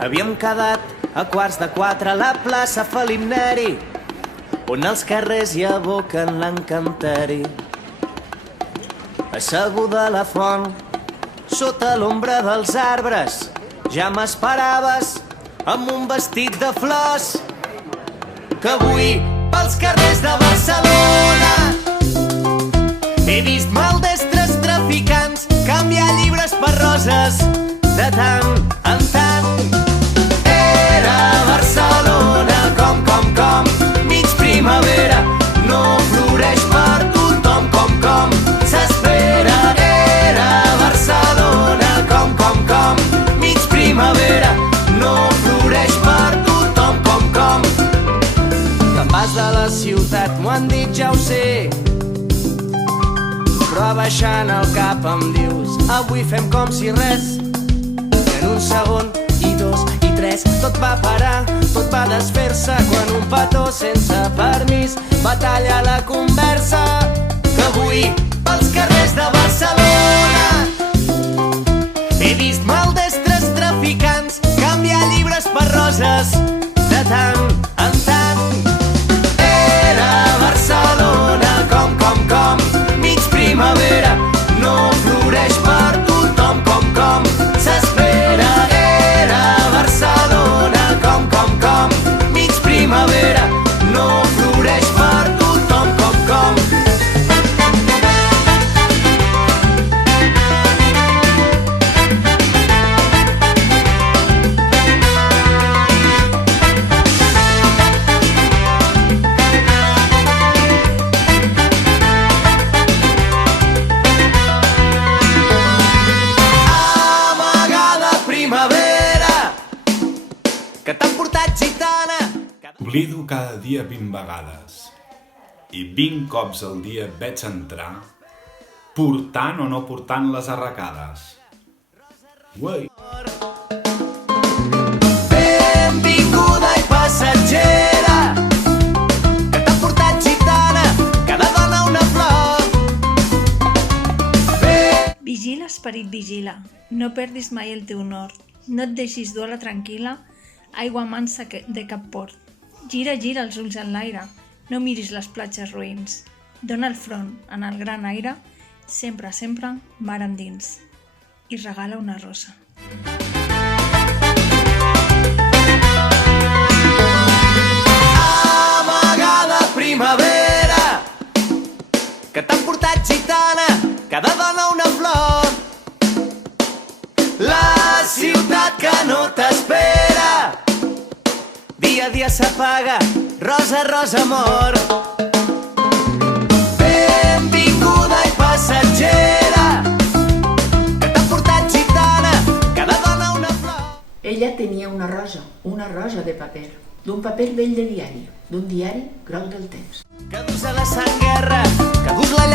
Havíem quedat a 3:15 a la plaça Felip Neri, on els carrers hi aboquen l'encanteri. Asseguda a la font, sota l'ombra dels arbres, ja m'esperaves amb un vestit de flors, que avui pels carrers de Barcelona he vist maldestres traficants canviar llibres per roses de tant en tant. Era Barcelona com, mig primavera, no floreix per tothom com s'espera. Era Barcelona com, mig primavera, no floreix per tothom com. Te'n vas de la ciutat, m'ho han dit, ja ho sé, però abaixant el cap em dius, avui fem com si res. I en un segon, i dos, i tres, tot va parar, tot va desfer-se quan un petó sense permís va tallar la conversa. Que avui, pels carrers de Barcelona, he vist maldestres traficants canviar llibres per roses de tant en tant. Era Barcelona com, mig primavera, no floreix per tothom com s'espera. Era Barcelona com, mig primavera, no floreix per tothom com. Que t'han portat gitana. Oblido cada dia 20 vegades i 20 cops al dia veig entrar, portant o no portant les arracades. Uai. Benvinguda i passatgera, que t'han portat gitana, cada dona una flor. Vigila, esperit, vigila, no perdis mai el teu nord, no et deixis dur a la tranquil·la, aigua mansa de cap port. Gira els ulls en l'aire, no miris les platges roïns. Dóna el front en el gran aire, sempre, mar endins. I regala una rosa. Amagada primavera, que t'han portat gitana, cada dona una flor. La ciutat que no t'espera, dia a dia s'apaga, rosa mor. Benvinguda i passatgera, que t'ha portat gitana, cada dona una flor. Ella tenia una rosa de paper, d'un paper vell de diari, d'un diari groc del temps. Que dus a la sang guerra, que dus la